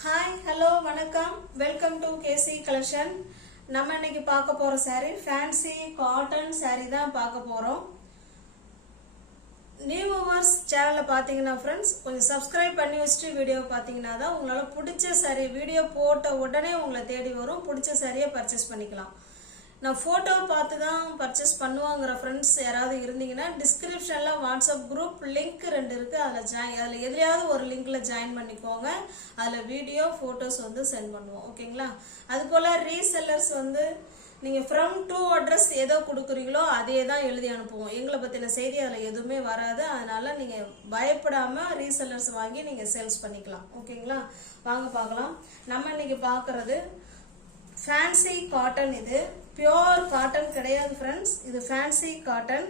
Hi hello வணக்கம் welcome to KC collection. நம்ம இன்னைக்கு பார்க்க போற saree ஃபேன்சி காட்டன் saree தான் பார்க்க போறோம். நியூ வியூவர்ஸ் சேனலை பார்த்தீங்கன்னா ஃப்ரெண்ட்ஸ் கொஞ்சம் சப்ஸ்கிரைப் பண்ணி வச்சுட்டு வீடியோ பார்த்தீங்கன்னா தான் உங்களால் பிடிச்ச saree வீடியோ போட்ட உடனே உங்களை தேடி வரும். பிடிச்ச சாரியை பர்ச்சேஸ் பண்ணிக்கலாம். நான் ஃபோட்டோ பார்த்து தான் பர்ச்சேஸ் பண்ணுவாங்கிற ஃப்ரெண்ட்ஸ் யாராவது இருந்தீங்கன்னா டிஸ்கிரிப்ஷனில் வாட்ஸ்அப் குரூப் லிங்க் 2 இருக்குது. அதில் எதுலையாவது ஒரு லிங்க்கில் ஜாயின் பண்ணிக்கோங்க. அதில் வீடியோ ஃபோட்டோஸ் வந்து சென்ட் பண்ணுவோம். ஓகேங்களா? அதுபோல் ரீசெல்லர்ஸ் வந்து நீங்கள் ஃப்ரம் டு அட்ரஸ் ஏதோ கொடுக்குறீங்களோ அதே தான் எழுதி அனுப்புவோம். எங்களை பற்றின செய்தி அதில் எதுவுமே வராது. அதனால் நீங்கள் பயப்படாமல் ரீசெல்லர்ஸ் வாங்கி நீங்கள் சேல்ஸ் பண்ணிக்கலாம். ஓகேங்களா? வாங்க பார்க்கலாம். நம்ம இன்னைக்கு பார்க்குறது ஃபேன்சி காட்டன். இது பியோர் காட்டன் கிடையாது ஃப்ரெண்ட்ஸ். இது ஃபேன்சி காட்டன்.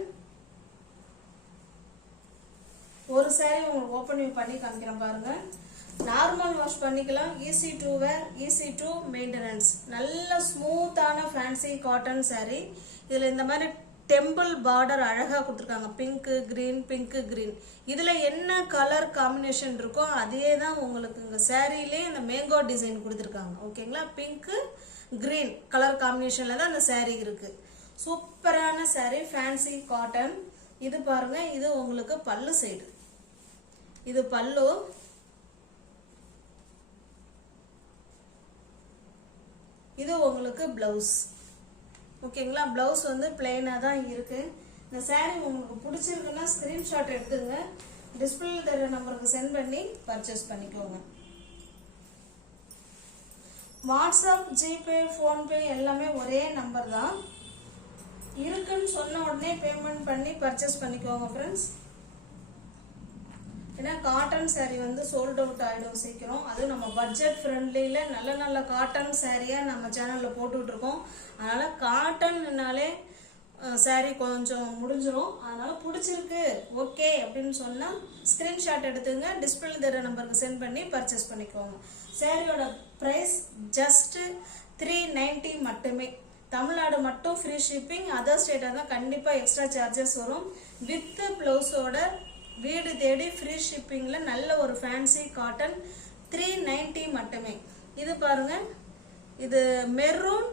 ஒரு சாரி உங்களுக்கு ஓப்பன் பண்ணி காமிக்கிறேன் பாருங்க. நார்மல் வாஷ் பண்ணிக்கலாம். Easy to wear, easy to maintenance. நல்ல ஸ்மூத்தான ஃபேன்சி காட்டன் சாரி. இதில் இந்த மாதிரி டெம்பிள் பார்டர் அழகாக கொடுத்துருக்காங்க. Pink green, pink green. இதில் என்ன கலர் காம்பினேஷன் இருக்கோ அதே தான் உங்களுக்கு இங்கே சாரியிலே இந்த மேங்கோ டிசைன் கொடுத்துருக்காங்க. ஓகேங்களா? பிங்க்கு கிரீன் கலர் காம்பினேஷனில் தான் அந்த சாரி இருக்கு. சூப்பரான சாரி ஃபேன்சி காட்டன். இது பாருங்க, இது உங்களுக்கு பல்லு சைடு. இது பல்லு. இது உங்களுக்கு பிளவுஸ். ஓகேங்களா? பிளவுஸ் வந்து பிளெயினாக தான் இருக்கு. இந்த சாரி உங்களுக்கு பிடிச்சிருக்குன்னா ஸ்கிரீன்ஷாட் எடுத்துங்க. டிஸ்பிளே தர நம்பருக்கு சென்ட் பண்ணி பர்ச்சேஸ் பண்ணிக்கோங்க. வாட்ஸ்அப், ஜிபே, ஃபோன்பே எல்லாமே ஒரே நம்பர் தான். இருக்குன்னு சொன்ன உடனே பேமெண்ட் பண்ணி பர்ச்சேஸ் பண்ணிக்கோங்க ஃப்ரெண்ட்ஸ். ஏன்னா காட்டன் சாரீ வந்து சோல்ட் அவுட் ஆகிடும் சீக்கிரம். அது நம்ம பட்ஜெட் ஃப்ரெண்ட்லியில் நல்ல நல்ல காட்டன் சாரியாக நம்ம சேனலில் போட்டுட்ருக்கோம். அதனால் காட்டன்னாலே சாரீ கொஞ்சம் முடிஞ்சிடும். அதனால் பிடிச்சிருக்கு ஓகே அப்படின்னு சொன்னால் ஸ்க்ரீன்ஷாட் எடுத்துங்க. டிஸ்பிளே தர நம்பருக்கு சென்ட் பண்ணி பர்ச்சேஸ் பண்ணிக்கோங்க. சாரியோட ப்ரைஸ் ஜஸ்ட் 390 மட்டுமே. தமிழ்நாடு மட்டும் ஃப்ரீ ஷிப்பிங். அதர் ஸ்டேட்டாக தான் கண்டிப்பாக எக்ஸ்ட்ரா சார்ஜஸ் வரும். வித் ப்ளவுஸோட வீடு தேடி ஃப்ரீ ஷிப்பிங்கில் நல்ல ஒரு ஃபேன்சி காட்டன் 390 மட்டுமே. இது பாருங்க, இது மெரூன்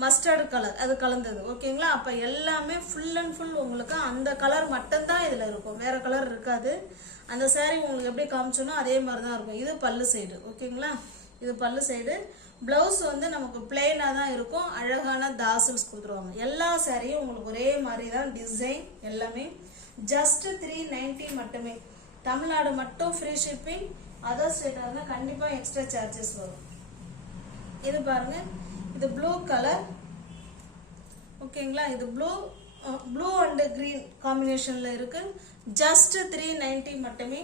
மஸ்டர்டு கலர் அது கலந்தது. ஓகேங்களா? அப்போ எல்லாமே ஃபுல் அண்ட் ஃபுல் உங்களுக்கு அந்த கலர் மட்டும்தான் இதில் இருக்கும், வேற கலர் இருக்காது. அந்த சாரீ உங்களுக்கு எப்படி காமிச்சோனோ அதே மாதிரி தான் இருக்கும். இது பல்லு சைடு. ஓகேங்களா? இது பல்லு சைடு. பிளவுஸ் வந்து நமக்கு பிளெயினாக தான் இருக்கும். அழகான தாசல்ஸ் கொடுத்துருவாங்க. எல்லா சாரியும் உங்களுக்கு ஒரே மாதிரி தான் டிசைன் எல்லாமே. ஜஸ்ட் 390 மட்டுமே. தமிழ்நாடு மட்டும் ஃப்ரீ ஷிப்பிங். அதர் ஸ்டேட்டாக இருந்தால் கண்டிப்பாக எக்ஸ்ட்ரா சார்ஜஸ் வரும். இது பாருங்க, இது ப்ளூ கலர். ஓகேங்களா? இது ப்ளூ அண்ட் கிரீன் காம்பினேஷன்ல இருக்கு. ஜஸ்ட் 390 மட்டுமே.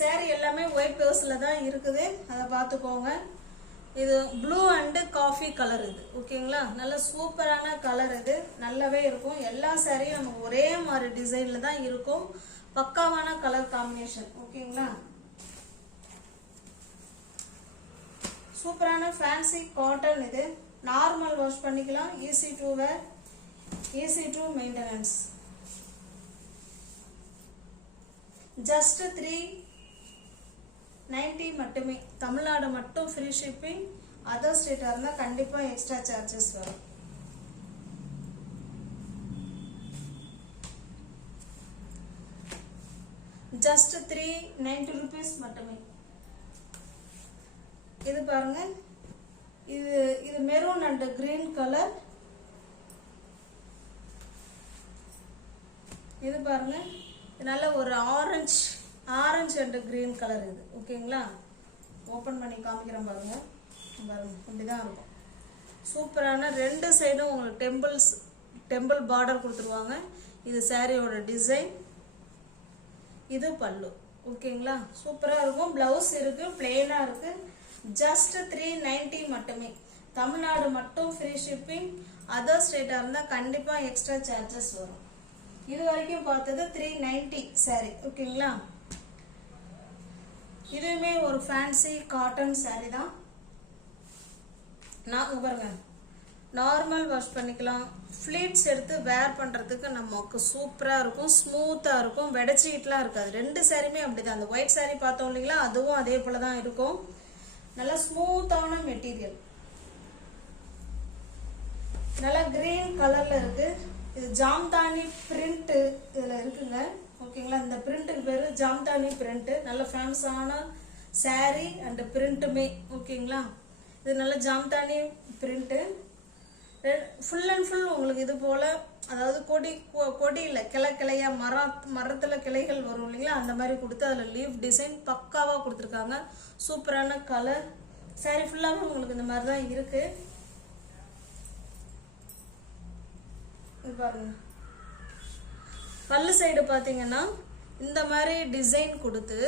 சாரி எல்லாமே ஒயிட் பேஸ்ல தான் இருக்குது, அதை பார்த்துக்கோங்க. இது ப்ளூ அண்ட் காஃபி கலர். இது ஓகேங்களா? நல்ல சூப்பரான கலர். இது நல்லாவே இருக்கும். எல்லா சாரியும் நமக்கு ஒரே மாதிரி டிசைன்ல தான் இருக்கும். பக்காவான கலர் காம்பினேஷன். ஓகேங்களா? சூப்பரான ஃபேன்சி காட்டன். இது நார்மல் வாஷ் பண்ணிக்கலாம். Easy to wear, easy to maintenance. Just 390 மட்டுமே. தமிழ்நாடு மட்டும் ஃப்ரீ ஷிப்பிங். அதர் ஸ்டேட்டாக இருந்தால் கண்டிப்பாக எக்ஸ்ட்ரா சார்ஜஸ் வரும். ஜஸ்ட் 390 ருபீஸ் மட்டுமே. இது பாருங்க, இது மெரூன் அண்ட் கிரீன் கலர். இது பாருங்க, நல்ல ஒரு ஆரஞ்சு அண்ட் கிரீன் கலர். இது ஓகேங்களா? ஓப்பன் பண்ணி காமிக்கிறேன் பாருங்க. பாருங்க, இப்படிதான் இருக்கும். சூப்பரான ரெண்டு சைடும் உங்களுக்கு டெம்பிள் பார்டர் கொடுத்துருவாங்க. இது சாரியோட டிசைன். இது பல்லு. ஓகேங்களா? சூப்பரா இருக்கும். பிளவுஸ் இருக்கு, பிளெயினா இருக்கு. ஜஸ்ட் 390 மட்டுமே. தமிழ்நாடு மட்டும் ஃப்ரீ ஷிப்பிங். அதர் ஸ்டேட்டாக இருந்தால் கண்டிப்பாக எக்ஸ்ட்ரா சார்ஜஸ் வரும். இது வரைக்கும் பார்த்தது 390 சாரி. ஓகேங்களா? இதுவுமே ஒரு ஃபேன்சி காட்டன் சாரி தான். பாருங்க, நார்மல் வாஷ் பண்ணிக்கலாம். ஃப்ளீட்ஸ் எடுத்து வேர் பண்ணுறதுக்கு நமக்கு சூப்பராக இருக்கும், ஸ்மூத்தாக இருக்கும், வெடச்சிக்கிட்டுலாம் இருக்காது. 2 சாரியுமே அப்படிதான். அந்த ஒயிட் சாரி பார்த்தோம் இல்லைங்களா, அதுவும் அதே போல தான் இருக்கும். நல்லா ஸ்மூத்தான மெட்டீரியல், நல்லா கிரீன் கலரில் இருக்குது. இது ஜாம்தானி பிரிண்ட்டு இதில் இருக்குங்க. ஓகேங்களா, இந்த பிரிண்ட்டுக்கு பேர் ஜாம்தானி பிரிண்ட்டு. நல்ல ஃபேமஸான சாரீ அண்ட் பிரிண்ட்டுமே. ஓகேங்களா, இது நல்ல Jamdani print. Full and full உங்களுக்கு இது போல், அதாவது கொடியில் கிளையா மரத்தில் கிளைகள் வரும் இல்லைங்களா, அந்த மாதிரி கொடுத்து அதில் லீஃப் டிசைன் பக்காவாக கொடுத்துருக்காங்க. சூப்பரான கலர். சாரீ ஃபுல்லாகவே உங்களுக்கு இந்த மாதிரி தான் இருக்குது. இது பாருங்க, பல்லு சைடு பார்த்தீங்கன்னா இந்த மாதிரி டிசைன் கொடுத்து,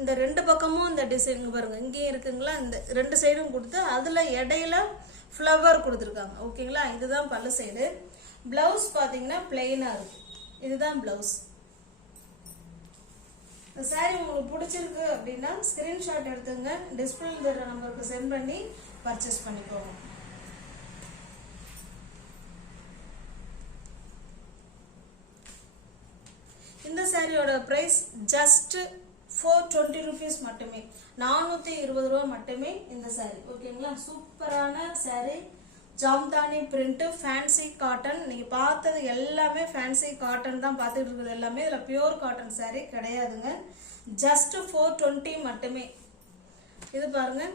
இந்த 2 பக்கமும் இந்த டிசைன் பாருங்க, இங்கேயும் இருக்குங்களா, இந்த 2 சைடும் கொடுத்து அதில் இடையில ஃப்ளவர் கொடுத்துருக்காங்க. ஓகேங்களா, இதுதான் பல்லு சைடு. பிளவுஸ் பார்த்தீங்கன்னா பிளெயினாக இருக்கு. இதுதான் பிளவுஸ். இந்த சாரீ உங்களுக்கு பிடிச்சிருக்கு அப்படின்னா ஸ்கிரீன்ஷாட் எடுத்துங்க, டிஸ்பிளே தர நம்பருக்கு சென்ட் பண்ணி பர்ச்சேஸ் பண்ணிக்கோங்க. இந்த சாரியோட பிரைஸ் ஜஸ்ட் 420 rupees மட்டுமே, 420 ரூபா மட்டுமே இந்த சாரி. ஓகேங்களா, சூப்பரான sorry, Jamdani print, fancy cotton. நீங்க பார்த்தது எல்லாமே ஃபேன்சி காட்டன் தான் பார்த்துட்டு இருக்குது எல்லாமே. இதில் பியூர் காட்டன் சாரி கிடையாதுங்க. ஜஸ்ட் 420 மட்டுமே. இது பாருங்க,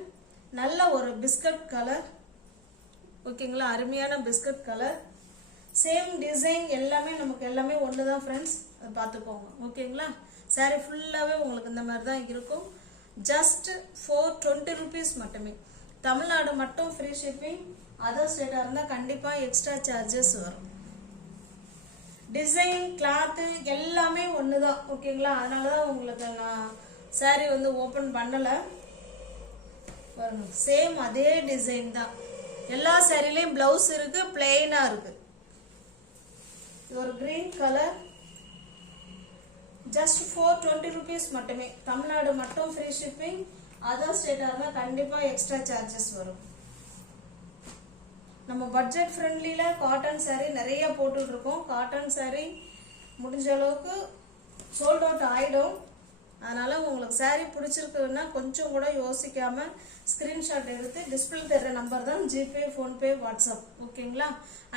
நல்ல ஒரு பிஸ்கட் கலர். ஓகேங்களா, அருமையான பிஸ்கட் கலர். சேம் டிசைன் எல்லாமே நமக்கு எல்லாமே ஒன்று தான் ஃப்ரெண்ட்ஸ், அதை பார்த்துக்கோங்க. ஓகேங்களா, சாரீ ஃபுல்லாகவே உங்களுக்கு இந்த மாதிரி தான் இருக்கும். ஜஸ்ட் 420 rupees மட்டுமே. தமிழ்நாடு மட்டும் ஃப்ரீ ஷிப்பிங். அதர் ஸ்டேட்டாக இருந்தால் கண்டிப்பாக எக்ஸ்ட்ரா சார்ஜஸ் வரும். டிசைன் கிளாத்து எல்லாமே ஒன்று தான். ஓகேங்களா, அதனால தான் உங்களுக்கு நான் சாரீ வந்து ஓப்பன் பண்ணலை. பாருங்க, சேம் அதே டிசைன் தான். எல்லா சாரிலையும் பிளவுஸ் இருக்குது, பிளெயினாக இருக்குது. இது ஒரு கிரீன் கலர். ஜஸ்ட் 420 rupees மட்டுமே. தமிழ்நாடு மட்டும் ஃப்ரீ ஷிப்பிங். அதர் ஸ்டேட்டாக இருந்தால் கண்டிப்பாக எக்ஸ்ட்ரா சார்ஜஸ் வரும். நம்ம பட்ஜெட் ஃப்ரெண்ட்லியில் காட்டன் சாரீ நிறைய போட்டுட்ருக்கோம். காட்டன் சாரீ முடிஞ்ச அளவுக்கு சோல்ட் அவுட் ஆகிடும். அதனால் உங்களுக்கு சாரீ பிடிச்சிருக்குன்னா கொஞ்சம் கூட யோசிக்காமல் ஸ்க்ரீன்ஷாட் எடுத்து டிஸ்பிளே தர்ற நம்பர் தான் ஜிபே, ஃபோன்பே, வாட்ஸ்அப். ஓகேங்களா,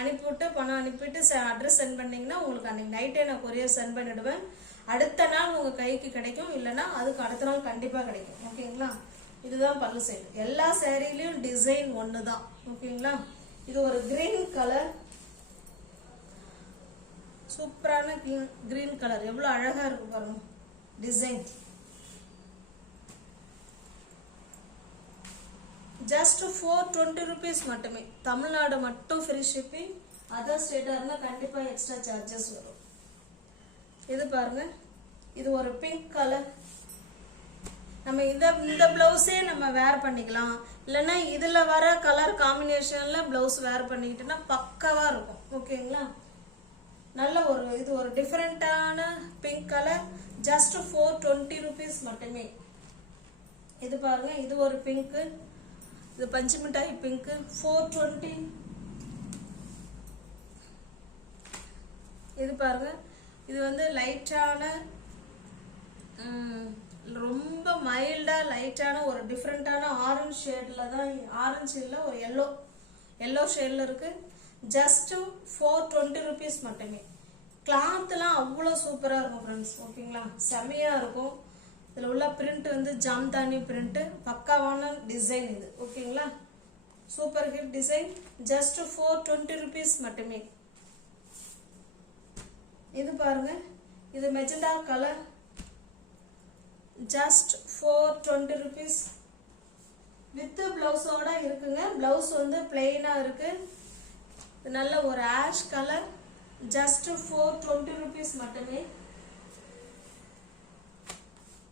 அனுப்பிவிட்டு பணம் அனுப்பிட்டு அட்ரஸ் சென்ட் பண்ணிங்கன்னா உங்களுக்கு அன்றைக்கி நைட்டே நான் கொரியர் சென்ட் பண்ணிவிடுவேன். அடுத்த நாள் உங்கள் கைக்கு கிடைக்கும், இல்லைன்னா அதுக்கு அடுத்த நாள் கண்டிப்பாக கிடைக்கும். ஓகேங்களா, இதுதான் பல்லு சைடு. எல்லா சாரீலையும் டிசைன் ஒன்று தான். ஓகேங்களா, இது ஒரு கிரீன் கலர், சூப்பரான கிரீன் கலர். எவ்வளோ அழகாக இருக்கு பாருங்க டிசைன். ஜஸ்ட் 420 rupees மட்டுமே. தமிழ்நாடு மட்டும் ஃப்ரீ ஷிப்பிங். அதர் ஸ்டேட்டாக இருந்தால் கண்டிப்பாக எக்ஸ்ட்ரா சார்ஜஸ் வரும். இது பாருங்க, இது ஒரு பிங்க் கலர். நம்ம இந்த பிளவுஸே நம்ம வேர் பண்ணிக்கலாம், இல்லைன்னா இதில் வர கலர் காம்பினேஷனில் பிளவுஸ் வேர் பண்ணிக்கிட்டோன்னா பக்காவாக இருக்கும். ஓகேங்களா, நல்ல ஒரு இது ஒரு டிஃப்ரெண்ட்டான பிங்க் கலர். ஜஸ்ட் 420 rupees மட்டுமே. இது பாருங்க, இது ஒரு பிங்க்கு, இது பஞ்சு மிட்டாய் பிங்க்கு. 420. இது பாருங்க, இது வந்து லைட்டான ரொம்ப மைல்டாக லைட்டான ஒரு டிஃப்ரெண்ட்டான ஆரஞ்சு ஷேடில் தான், ஆரஞ்சு இல்லை ஒரு எல்லோ ஷேடில் இருக்குது. ஜஸ்ட்டு 420 rupees மட்டுமே. கிளாத்லாம் அவ்வளோ சூப்பராக இருக்கும் ஃப்ரெண்ட்ஸ். ஓகேங்களா, செமையாக இருக்கும். இதில் உள்ள பிரிண்ட் வந்து ஜாம்தானி பிரிண்ட்டு, பக்காவான டிசைன் இது. ஓகேங்களா, super hit design. Just 420 rupees மட்டுமே. இது பாருங்க, இது magenta colour. Just 420 rupees with பிளவுஸோட இருக்குங்க. பிளவுஸ் வந்து பிளெயினாக இருக்கு. நல்ல ஒரு ஆஷ் கலர். ஜஸ்ட் 420 rupees மட்டுமே.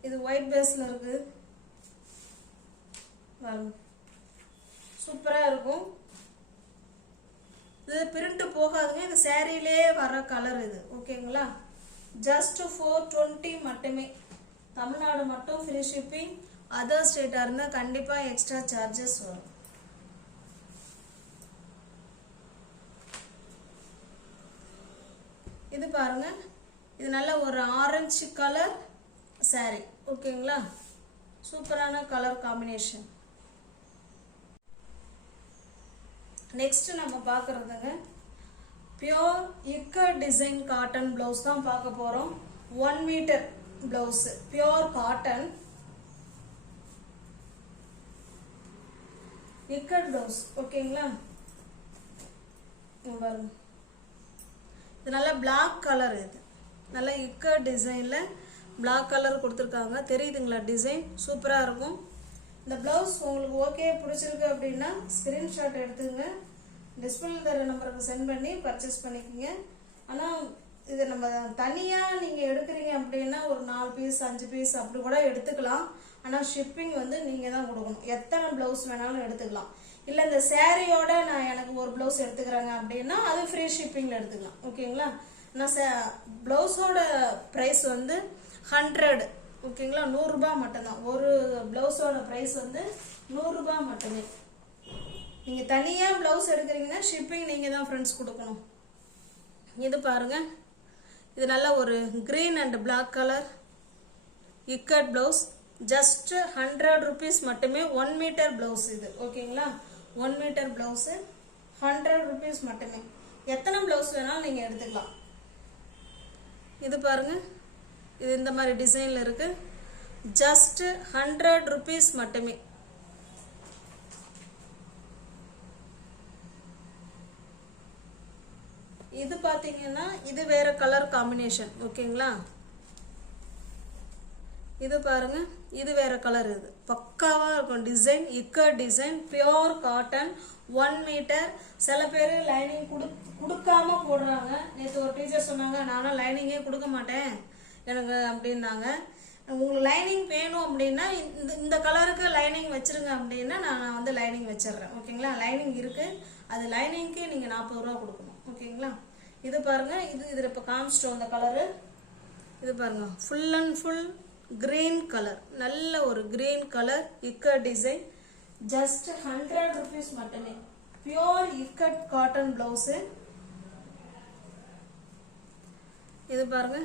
இது ஒயிட் பேஸ்ல இருக்கு, சூப்பரா இருக்கும். இது பிரிண்ட் போகாதுங்க, இது சாரியிலே வர கலர் இது. ஓகேங்களா, ஜஸ்ட் 420 மட்டுமே. தமிழ்நாடு மட்டும் ஃப்ரீ ஷிப்பிங். அதர் ஸ்டேட்டாக இருந்தால் கண்டிப்பாக எக்ஸ்ட்ரா சார்ஜஸ் வரும். இது பாருங்க, இது நல்ல ஒரு ஆரஞ்சு கலர் saree. ஓகேங்களா, சூப்பரான கலர் காம்பினேஷன். நெக்ஸ்ட் நம்ம பார்க்கறதுங்க pure ikat design cotton blouse தான் பார்க்க போறோம். 1 metre blouse, pure cotton ikat blouse. ஓகேங்களா, பாருங்க, இது நல்ல பிளாக் கலர். இது நல்ல இக்கட் டிசைன்ல பிளாக் கலர் கொடுத்துருக்காங்க. தெரியுதுங்களா? டிசைன் சூப்பரா இருக்கும். இந்த பிளவுஸ் உங்களுக்கு ஓகே பிடிச்சிருக்கு அப்படின்னா ஸ்கிரீன்ஷாட் எடுத்துங்க, டிஸ்பிளே தர நம்பருக்கு சென்ட் பண்ணி பர்ச்சேஸ் பண்ணிக்கோங்க. ஆனால் இது நம்ம தனியாக நீங்கள் எடுக்கிறீங்க அப்படின்னா ஒரு 4 பீஸ் 5 பீஸ் அப்படி கூட எடுத்துக்கலாம். ஆனால் ஷிப்பிங் வந்து நீங்கள் தான் கொடுக்கணும். எத்தனை ப்ளவுஸ் வேணாலும் எடுத்துக்கலாம். இல்லை இந்த சேரீயோட நான் எனக்கு ஒரு ப்ளவுஸ் எடுத்துக்கிறாங்க அப்படின்னா அது ஃப்ரீ ஷிப்பிங்கில் எடுத்துக்கலாம். ஓகேங்களா, நான் ப்ளவுஸோட ப்ரைஸ் வந்து 100. ஓகேங்களா, 100 ரூபாய் மட்டும்தான். ஒரு ப்ளவுஸோட ப்ரைஸ் வந்து 100 ரூபாய் மட்டுமே. நீங்கள் தனியாக ப்ளவுஸ் எடுக்கிறீங்கன்னா ஷிப்பிங் நீங்கள் தான் ஃப்ரெண்ட்ஸ் கொடுக்கணும். இது பாருங்க, இது நல்ல ஒரு green and black colour ikat blouse. Just 100 rupees மட்டுமே. 1 மீட்டர் ப்ளவுஸ் இது. ஓகேங்களா, 1 மீட்டர் ப்ளவுஸ் 100 rupees மட்டுமே. எத்தனை ப்ளவுஸ் வேணாலும் நீங்கள் எடுத்துக்கலாம். இது பாருங்க, இது இந்த மாதிரி டிசைனில் இருக்கு. ஜஸ்ட் 100 rupees மட்டுமே. இது பார்த்தீங்கன்னா இது வேற கலர் காம்பினேஷன். ஓகேங்களா, இது பாருங்க, இது வேற கலர். இது பக்காவா இருக்கும் design, ikat design, pure cotton, 1 metre. சில பேர் லைனிங் கொடுக்காம போடுறாங்க. நேற்று ஒரு டீச்சர் சொன்னாங்க, நானும் லைனிங்கே கொடுக்க மாட்டேன் எனக்கு அப்படின்னாங்க. உங்களுக்கு லைனிங் வேணும் அப்படின்னா இந்த கலருக்கு லைனிங் வச்சிருங்க அப்படின்னா நான் வந்து லைனிங் வச்சிடுறேன். ஓகேங்களா, லைனிங் இருக்கு. அது லைனிங்க்கு நீங்கள் 40 ரூபா கொடுக்கணும். ஓகேங்களா, இது பாருங்க, இது இப்போ காமிச்சிட்டோம் அந்த கலரு. இது பாருங்க, full and full green colour, நல்ல ஒரு green colour ikat design. Just 100 rupees மட்டுமே. Pure ikat cotton blouse. இது பாருங்க,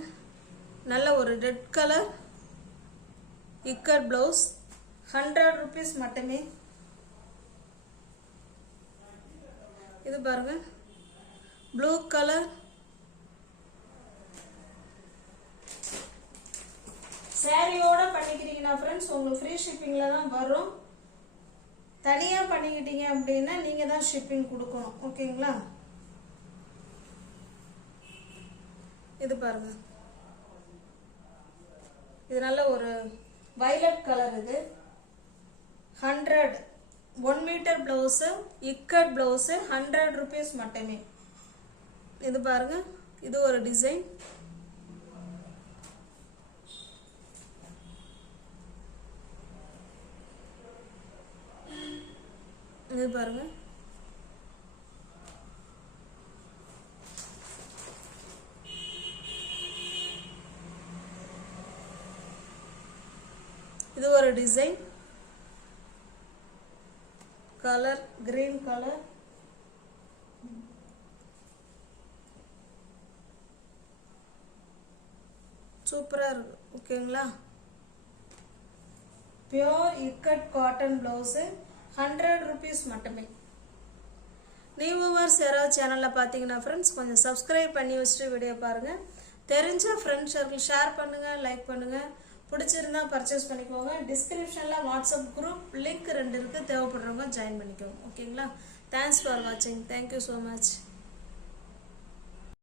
நல்ல ஒரு red colour ikat blouse, 100 rupees மட்டுமே. இது பாருங்க, ப்ளூ கலர். சாரியோட பண்ணிக்கிறீங்கன்னா ஃப்ரெண்ட்ஸ் உங்களுக்கு ஃப்ரீ ஷிப்பிங்ல தான் வரும். தனியா பண்ணிக்கிட்டீங்க அப்படின்னா நீங்க தான் ஷிப்பிங் கொடுக்கணும். ஓகேங்களா, இது பாருங்க, இது நல்ல ஒரு வயலட் கலர். இது 1 metre blouse ikat blouse 100 rupees மட்டுமே. இது பாருங்க, இது ஒரு டிசைன். இது பாருங்க, இது ஒரு டிசைன். Colour green colour. சூப்பரா இருக்கு. ஓகேங்களா, pure ikat cotton blouse 100 rupees மட்டுமே. நியூவர்ஸ் யாராவது சேனலில் பார்த்தீங்கன்னா ஃப்ரெண்ட்ஸ் கொஞ்சம் சப்ஸ்கிரைப் பண்ணி வச்சுட்டு வீடியோ பாருங்கள். தெரிஞ்ச ஃப்ரெண்ட்ஸ் சர்க்கிள் ஷேர் பண்ணுங்கள், லைக் பண்ணுங்கள். பிடிச்சிருந்தா பர்ச்சேஸ் பண்ணிக்கோங்க. டிஸ்கிரிப்ஷனில் வாட்ஸ்அப் குரூப் லிங்க் 2 இருக்குது, தேவைப்படுறவங்க ஜாயின் பண்ணிக்கோங்க. ஓகேங்களா, தேங்க்ஸ் ஃபார் வாட்சிங். Thank you so much.